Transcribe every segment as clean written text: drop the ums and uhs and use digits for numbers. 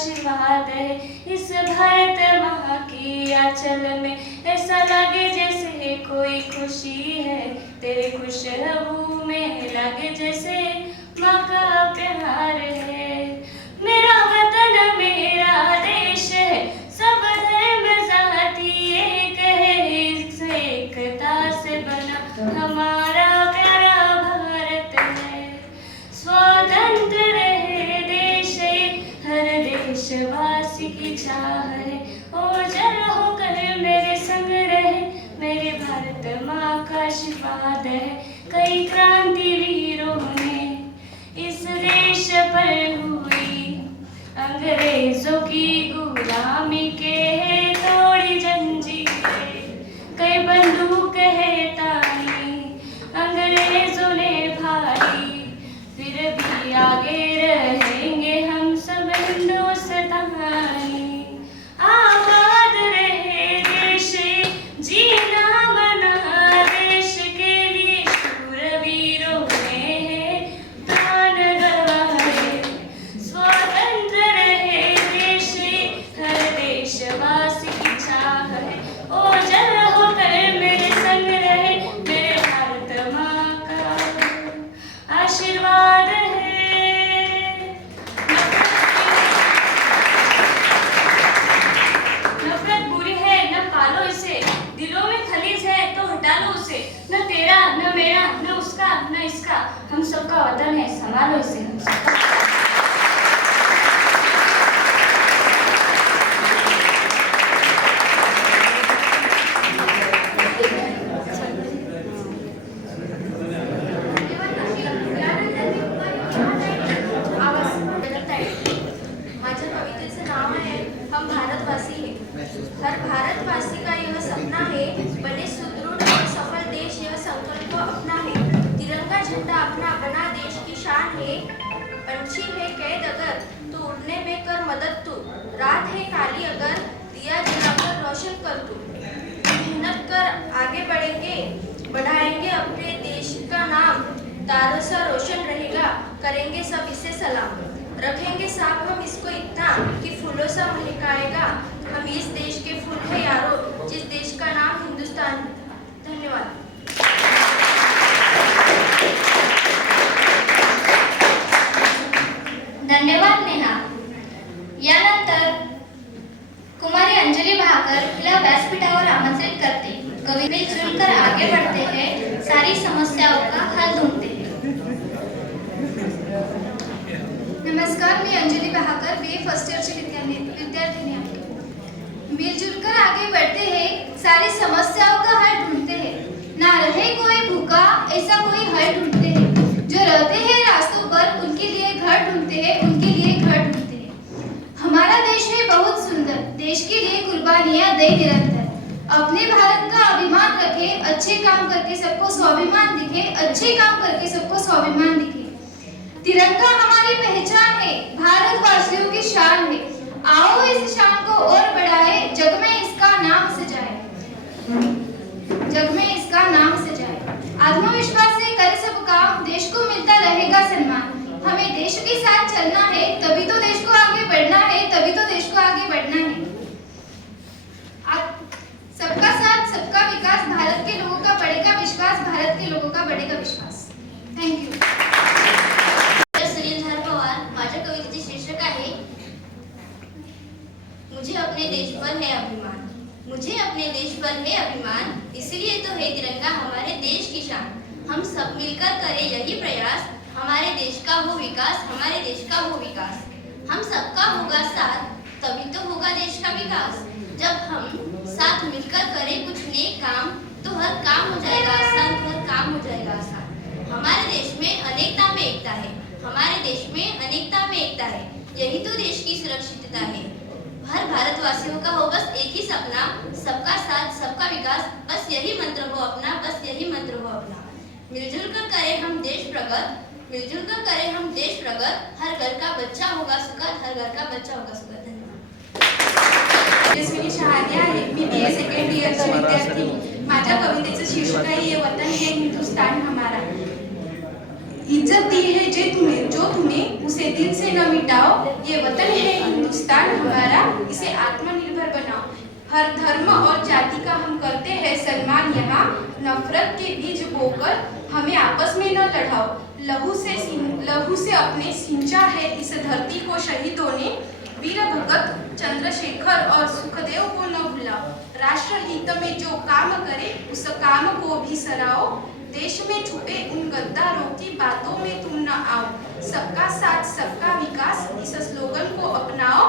आशीर्वाद है। इस भारत माँ की आंचल में ऐसा लगे जैसे कोई खुशी है। तेरे खुशबू में लगे जैसे माँ का प्यार है। मेरा वतन मेरा देश है, सब धर्म जाति एक है। इस एकता से बना हमारा प्यारा भारत है। स्वतंत्र रहे देश, हर देशवासी की चाह है। ओजल होकर मेरे संग रहे, मेरे भारत माँ का आशीर्वाद है। कई क्रांति वीरों ने इस देश पर हुई, अंग्रेजों की गुलामी के तोड़ी जंजीरें। कई बंदूक है तानी अंग्रेजों ने भाई, फिर भी आगे रहेंगे हम सब हिंदुस्तानी। आबाद रहे देश, जीना बना देश के लिए, शूरवीरों ने प्राण गंवाए। स्वतंत्र रहे देश, हर देशवासी की चाह है। ओजल होकर मेरे संग रहे, मेरे भारत माँ का आशीर्वाद है। नफरत बुरी है, न पालो इसे। दिलों में खलीज है तो हटा लो उसे। न तेरा न मेरा न उसका न इसका, हम सबका वतन है, संभालो इसे। हम सबका माझ्या कवितेचं नाव आहे हम भारतवासी है। हर भारतवासी का यह सपना है, बने सुदृढ़ और सफल देश, यह संकल्प अपना है। तिरंगा झंडा अपना बना देश की शान है। पंछी है कैद अगर तो उड़ने में कर मदद तू, रात है काली अगर दिया जलाकर रोशन कर तू। मेहनत कर आगे बढ़ेंगे, बढ़ाएंगे अपने देश का नाम, तारों सा रोशन रहेगा, करेंगे सब इसे सलाम। रखेंगे साथ हम इसको इतना कि फूलों सा महकाएगा, हम इस देश के फूल है यारो, जिस देश का नाम हिंदुस्तान। धन्यवाद। धन्यवाद नेहा। यानंतर कुमारी अंजली भाकर हिला व्यासपीठावर आमंत्रित करते। कवि मिलजुल कर आगे बढ़ते हैं, सारी समस्याओं का हल ढूंढते हैं। नमस्कार, मी अंजली बहाकर, बीए फर्स्ट ईयर की विद्यार्थिनी आहे। मिलजुल कर आगे बढ़ते हैं, सारी समस्याओं का हल ढूंढते हैं। ना रहे कोई भूखा, ऐसा कोई हल ढूंढते हैं। जो रहते हैं रास्तों पर, उनके लिए घर ढूंढते हैं, उनके लिए घर ढूंढते हैं। हमारा देश है बहुत सुंदर, देश के लिए कुर्बानियां दे निरंतर। अपने भारत का अभिमान रखे, अच्छे काम करके सबको स्वाभिमान दिखे, अच्छे काम करके सबको स्वाभिमान दिखे। तिरंगा हमारी पहचान है, भारतवासियों की शान है। आओ इस शान को और बढ़ाए, जग में इसका नाम सजाए, जग में इसका नाम सजाए। आत्मविश्वास से करे सब काम, देश को मिलता रहेगा सम्मान। हमें देश के साथ चलना है, तभी तो देश को आगे बढ़ना है, तभी तो देश को आगे बढ़ना है। सबका साथ सबका विकास, भारत के लोगों का बढ़ेगा विश्वास, भारत के लोगों का बढ़ेगा विश्वास। Thank you. माझ्या कवितेचे शीर्षक आहे मुझे अपने देश पर है अभिमान। मुझे अपने देश पर है अभिमान, इसलिए तो है तिरंगा हमारे देश की शान। हम सब मिलकर करें यही प्रयास, हमारे देश का हो विकास, हमारे देश का हो विकास। हम सबका होगा साथ, तभी तो होगा देश का विकास। जब हम साथ मिलकर करें कुछ नेक काम, तो हर काम हो जाएगा आसान, हर काम हो जाएगा आसान। हमारे देश में अनेकता में एकता है, हमारे देश में अनेकता में एकता है, यही तो देश की सुरक्षितता है। हर भारतवासियों का हो बस एक ही सपना, सबका साथ सबका विकास, बस यही मंत्र हो अपना, बस यही मंत्र हो अपना। मिलजुल कर करें हम देश प्रगत, मिलजुल कर करें हम देश प्रगत। हर घर का बच्चा होगा सुखद, हर घर का बच्चा होगा सुखद। धन्यवाद। यशस्विनी शहाणे आहे, मी बीए सेकंड इयरची विद्यार्थी। माझ्या कवितेचं शीर्षक आहे ये वतन है हिंदुस्तान हमारा। इज्जत दी है जो तुम्हें उसे दिल से न मिटाओ, ये वतन है हिंदुस्तान हिंदुस्तान हमारा, इसे आत्मनिर्भर बनाओ। हर धर्म और जाति का हम करते हैं सम्मान यहाँ, नफरत के बीज बोकर हमें आपस में न लड़ाओ। लहू से अपने सिंचा है इस धरती को शहीदों ने, वीर भगत चंद्रशेखर और सुखदेव को न भुलाओ। राष्ट्र हित में जो काम करे उस काम को भी सराहो, देश में छुपे उन गद्दारों की बातों में तुम न आओ। सबका साथ सबका विकास इस स्लोगन को अपनाओ।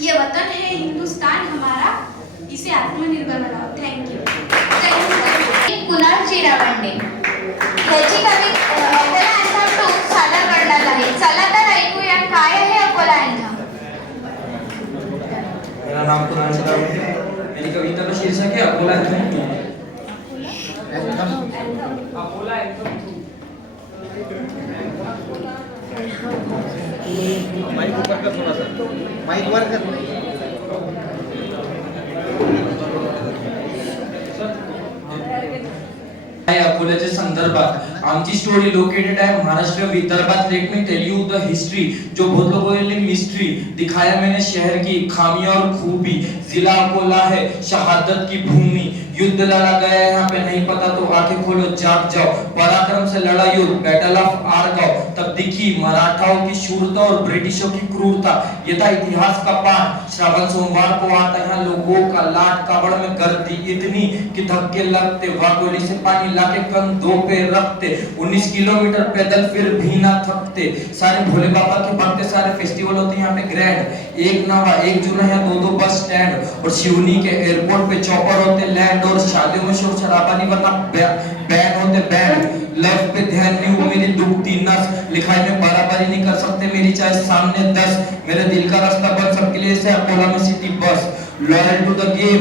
ये वतन है हिंदुस्तान हमारा, इसे आत्मनिर्भर बनाओ। Thank you. कुणाल चिरावंडे याची कवी अकोला अँथम 2 सादर करण्यात आहे. चला तर ऐकूया काय आहे अकोला अँथम. मेरा नाम कुणाल चिरावंडे. मेरी कविता का शीर्षक है Akola anthem 2. Akola anthem 2. Mike ऊपर कर थोड़ा सा, माइक वर कर. अकोल्याच्या संदर्भात आमची स्टोरी लोकेटेड है महाराष्ट्र विदर्भात. Let me tell you the history, जो बहुत लोगों के लिए मिस्ट्री. दिखाया मैंने शहर की खामियां और खूबी. जिला अकोला है शहादत की भूमि. युद्ध लड़ा गया यहाँ पे नहीं पता तो आंखें खोलो जाग जाओ. पराक्रम से लड़ा युद्ध बैटल ऑफ आरगांव. तब दिखी मराठाओं की शूरता और ब्रिटिशों की क्रूरता. ये था इतिहास का पाठ. श्रावण सोमवार को आता यहाँ लोगों का लाट. कावड़ में गर्दी इतनी कि धक्के लगते. वागोली से पानी लाके कंधों पे रखते. 19 किलोमीटर पैदल फिर भी ना थकते. सारे भोले बाबा के भक्त, सारे फेस्टिवल होते यहाँ पे ग्रैंड. एक नवा एक जुना यहाँ 2-2 बस स्टैंड. और शिवनी के एयरपोर्ट पे चौपर होते लैंड. और शादियों में शोर शराबा नहीं वरना बैंड होते बैंड. लव पे ध्यान नहीं हो मेरी दुखती नस. लिखाई में बराबरी नहीं कर सकते मेरी चाहे सामने 10. मेरे दिल का रास्ता बन सबके लिए से अकोला में city bus. Loyal to the game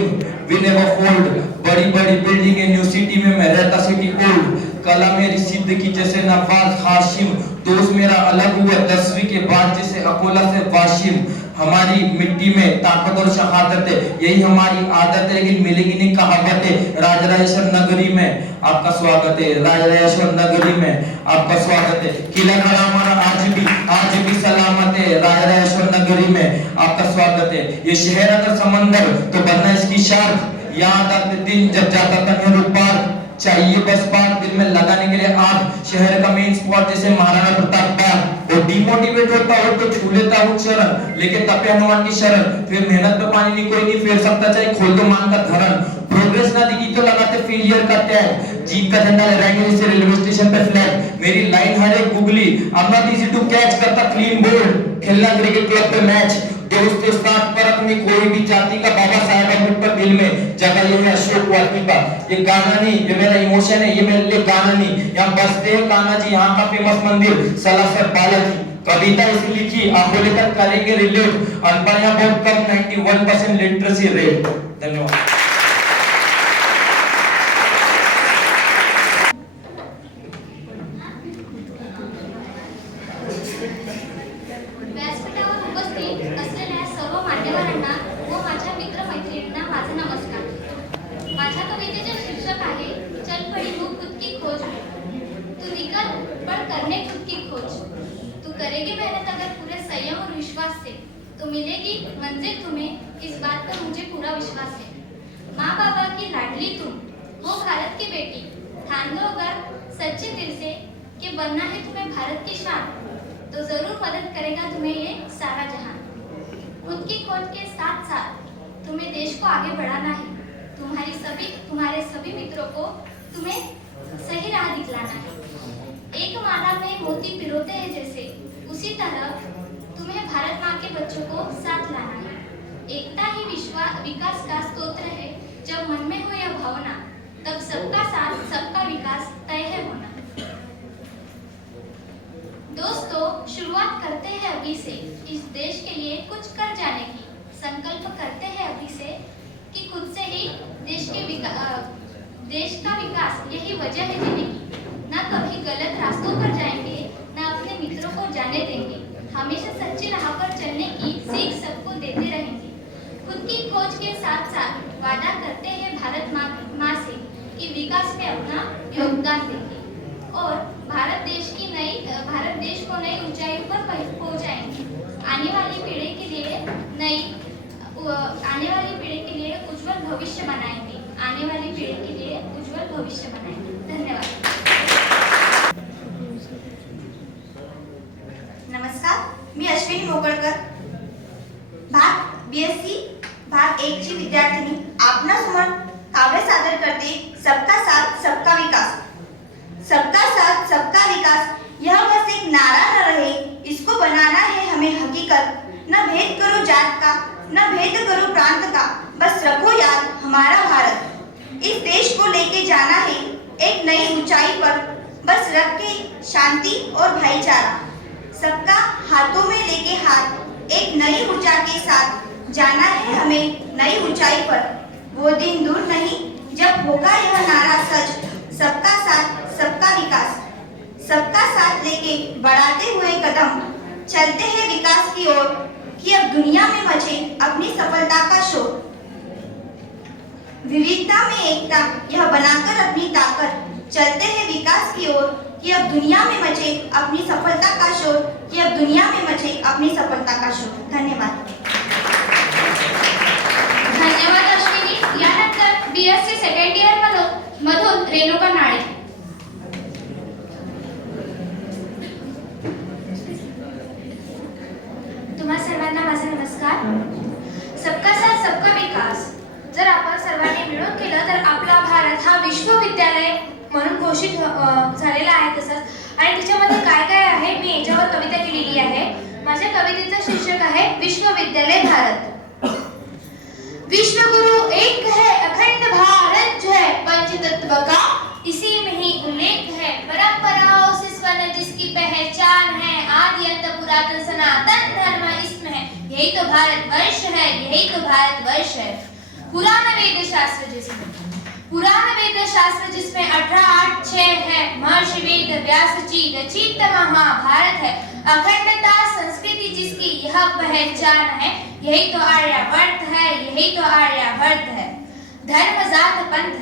we never fold. बड़ी बड़ी बिल्डिंग है न्यू सिटी में मैं रहता सिटी ओल्ड. कला मेरी सिद्ध की जैसे नवाज हाशिम. दोस्त मेरा अलग हुआ 10वीं के बाद जैसे अकोला से वाशिम. हमारी मिट्टी में ताकत और शहादत है, यही हमारी आदत है. लेकिन मिलेगी नहीं कहावत है. राजराजेश्वर नगरी में आपका स्वागत है. राजराजेश्वर नगरी में आपका स्वागत है. किला खड़ा हमारा आज भी सलामत है. राजराजेश्वर नगरी में आपका स्वागत है. ये शहर अगर समंदर तो बनना इसकी शार्क. याद आते दिन जब जाता था नेहरू पार्क. चाहिए बस पार्क दिल में लगाने के लिए आग. शहर का मेन स्पॉट जैसे महाराणा प्रताप बाग. और डिमोटिवेट होता हो तो छू लेता हूँ शरण. लेके तपे हनुमान की शरण. फिर मेहनत पे पानी नहीं कोई नहीं फेर सकता चाहे खोल दो मान का धरण. प्रोग्रेस ना दिखी तो लगाते फेलियर का टैग. जीत का झंडा लहराएंगे जैसे रेलवे स्टेशन पे फ्लैग. मेरी लाइन हर एक googly. I am not easy to catch. करता क्लीन बोल्ड. खेलना क्रिकेट क्लब पे मैच. दोस्त के साथ परख में कोई भी जाति का. बाबा साहब अम्बेडकर पर दिल में जगह ये है अशोक वाल्मीकि का. ये गाना नहीं ये मेरा इमोशन है. ये मेरे लिए गाना नहीं. यहाँ बसते हैं कान्हा जी. यहाँ का फेमस मंदिर सलासर बालाजी. कविता इसी लिखी आप बोले तक करेंगे रिलेट. अनपढ़ यहाँ बहुत कम 91% लिटरेसी रेट. धन्यवाद. व्यासपीठावर उपस्थित असलेल्या सर्व मान्यवरांना व माझ्या मित्रमैत्रिणींना माझा नमस्कार. माझ्या कवितेचे शीर्षक आहे चल पड़ी हूँ खुद की खोज में. तू निकल पर करने खुद की खोज. तू करेगी मेहनत अगर पूरे संयम और विश्वास से तो मिलेगी मंजिल तुम्हें. इस बात पर मुझे पूरा विश्वास है. माँ बाबा की लाडली तुम हो भारत की बेटी. ठान लो अगर सच्चे दिल से कि बनना है तुम्हें भारत की शान तो जरूर मदद करेगा तुम्हें ये सारा जहां. खुद की खोज के साथ साथ तुम्हें देश को आगे बढ़ाना है. तुम्हारे सभी मित्रों को तुम्हें सही राह दिखलाना है. एक माला में मोती पिरोते हैं जैसे उसी तरह तुम्हें भारत माँ के बच्चों को साथ लाना है. एकता ही विकास का स्तोत्र है. जब मन में हो यह भावना तब सबका साथ सबका विकास तय है होना. दोस्तों शुरुआत करते हैं अभी से इस देश के लिए कुछ कर जाने की. संकल्प करते हैं अभी से कि खुद से ही देश का विकास यही वजह है जीने की. ना कभी गलत रास्तों पर जाएंगे ना अपने मित्रों को जाने देंगे. हमेशा सच्ची राह पर चलने की सीख सबको देते रहेंगे. खुद की खोज के साथ साथ वादा करते हैं भारत माँ से कि विकास में अपना योगदान देंगे और भारत देश को नई ऊंचाइयों पर पहुंचाएंगे. आने वाली पीढ़ी के लिए आने वाली पीढ़ी के लिए उज्जवल भविष्य बनाएंगे। आने वाली पीढ़ी के लिए उज्जवल भविष्य बनाएंगे। धन्यवाद। नमस्कार, मी अश्विनी मोगळकर, भाग BSc भाग 1 ची विद्यार्थिनी आपणासमोर काव्य सादर करते। सबका साथ सबका विकास। सबका साथ सबका विकास यह बस एक नारा न रहे, इसको बनाना है हमें हकीकत। न भेद करो जात का, न भेद करो प्रांत का, बस रखो याद हमारा भारत। इस देश को लेके जाना है एक नई ऊंचाई पर, बस रख के शांति और भाईचारा। सबका हाथों में लेके हाथ, एक नई ऊर्जा के साथ जाना है हमें नई ऊंचाई पर। वो दिन दूर नहीं जब होगा यह नारा सच, सबका साथ सबका विकास। सबका साथ लेके बढ़ाते हुए कदम चलते हैं विकास की ओर, कि अब दुनिया में मचे अपनी सफलता का शोर। विविधता में एकता यह बनाकर अपनी ताकत, चलते हैं विकास की ओर, कि अब दुनिया में मचे अपनी सफलता का शोर, कि अब दुनिया में मचे अपनी सफलता का शोर। धन्यवाद। धन्यवाद अश्विनी। यानंतर BSc सेकंड इयर मधून रेणुका नाळे। तुम्हा सर्वांना माझा नमस्कार। सबका साथ सबका विकास जर आपण सर्वांनी मिळून केलं तर आपला भारत हा विश्वविद्यालय म्हणून घोषित झालेला आहे। तसंच आणि त्याच्यामध्ये काय काय आहे मी याच्यावर कविता केलेली आहे। माझ्या कवितेचं शीर्षक आहे विश्वविद्यालय भारत। विश्वगुरु एक है, अखंड भारत जो है पंचतत्व का इसी में ही उल्लेख है। परंपराओं से स्वर्ण जिसकी पहचान है, आदि अंत पुरातन सनातन धर्म इसमें है। यही तो भारतवर्ष है, यही तो भारतवर्ष है। पुराण वेद शास्त्र जिसमें 18-8-6 है। महर्षि वेद व्यास जी रचित महाभारत है। अखंडता संस्कृति जिसकी यह पहचान है, यही तो आर्यावर्त है, यही तो आर्यावर्त है। धर्म जात पंथ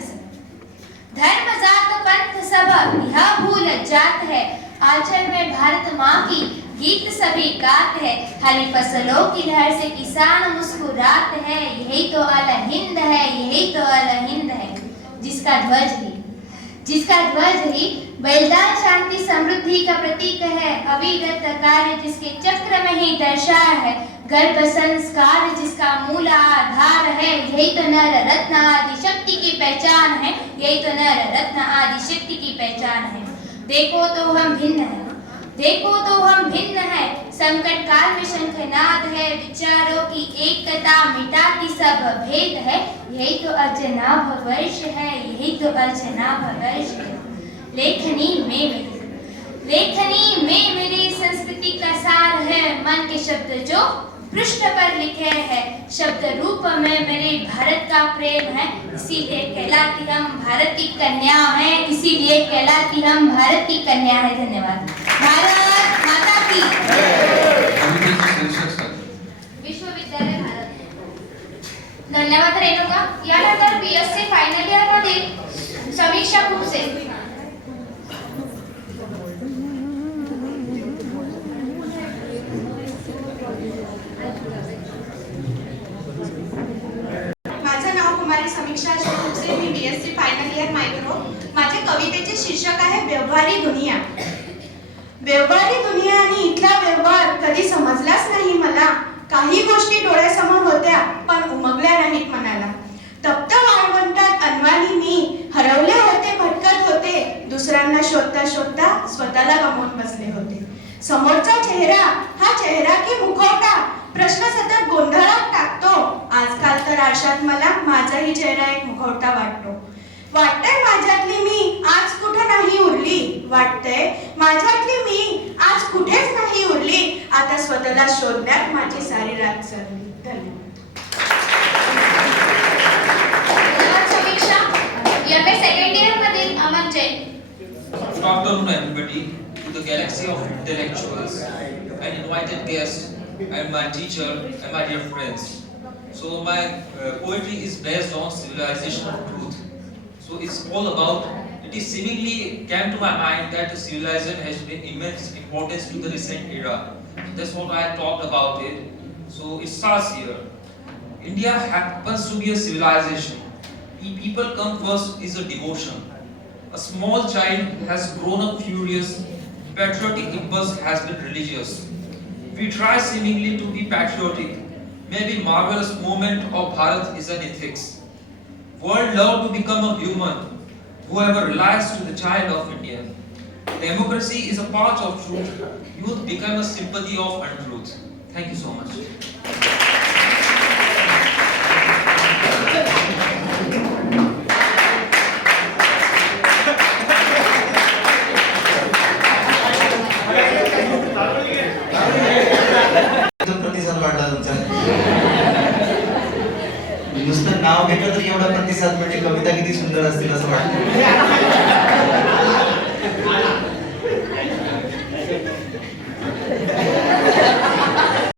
सब यह भूल जात है। आंचल में भारत माँ की गीत सभी गाते हैं। हरी फसलों की लहर से किसान मुस्कुराते हैं। यही तो अल हिंद है, यही तो अल हिंद है। जिसका ध्वज ही बलिदान शांति समृद्धि का प्रतीक है। अविरत कार्य जिसके चक्र में ही दर्शाया है। गर्भ संस्कार जिसका मूल आधार है। यही तो नर रत्न आदि शक्ति की पहचान है, यही तो नर रत्न आदि शक्ति की पहचान है। देखो तो हम भिन्न हैं, देखो तो हम भिन्न हैं। संकट काल में शंखनाद है। विचारों की एकता मिटाती सब भेद है। यही तो अजनाभ वर्ष है, यही तो अजनाभ वर्ष है। लेखनी में मेरी संस्कृति का सार है। मन के शब्द जो पृष्ठ पर लिखे हैं, शब्द रूप में मेरे भारत का प्रेम है। इसीलिए कहलाती हम भारत की कन्या हैं, इसीलिए कहलाती हम भारत की कन्या है। धन्यवाद। भारत माता की विश्वविद्यालय भारत। धन्यवाद रेणुका। यानंतर BSc फायनल इयर मधील समीक्षा खुपसे। माझं नाव कुमारी समीक्षा खुपसे। मी BSc फायनल इयर मायक्रो। माझ्या कवितेचे शीर्षक आहे व्यवहारी दुनिया। व्यवहारी दुनिया आणि इथला व्यवहार कधी समजलाच नाही मला। काही गोष्टी डोळ्यासमोर होत्या पण उमगल्या नाहीत मनाला। तप्त वाळवंटात अनवाणी मी हरवले होते, भटकत होते। दुसऱ्यांना शोधता शोधता स्वतःला गमावून बसले होते। समोरचा चेहरा हा चेहरा की मुखवटा, प्रश्न सतत गोंधळात टाकतो। आजकाल तर आरशात मला माझाही चेहरा एक मुखवटा वाटतो। वाटतंय माझ्यातली मी आज कुठे नाही उरली। वाटतंय माझ्यातली मी आज कुठेच नाही उरली। आता स्वतःला शोधण्यात माझी सारी रात सरली। धन्यवाद। समीक्षा MA सेकंड इयर मधील अमन Jain. Good afternoon, everybody, to the galaxy of intellectuals and invited guests, and my teacher and my dear friends. So my poetry is based on civilization of truth. So it's all about. It is seemingly came to my mind that the civilization has been immense importance to the recent era. That's what I talked about it. So it starts here. India happens to be a civilization. People come first is a devotion. A small child has grown up furious. Patriotic impulse has been religious. We try seemingly to be patriotic. Maybe marvelous moment of Bharat is an ethics. World love to become a human. Whoever relies to the child of India. Democracy is a path of truth. Youth become a sympathy of untruth. Thank you so much. प्रतिसाद वाढला तुमचा नुसतं नाव घेतलं तरी एवढा प्रतिसाद म्हणजे कविता किती सुंदर असतील असं वाटतं.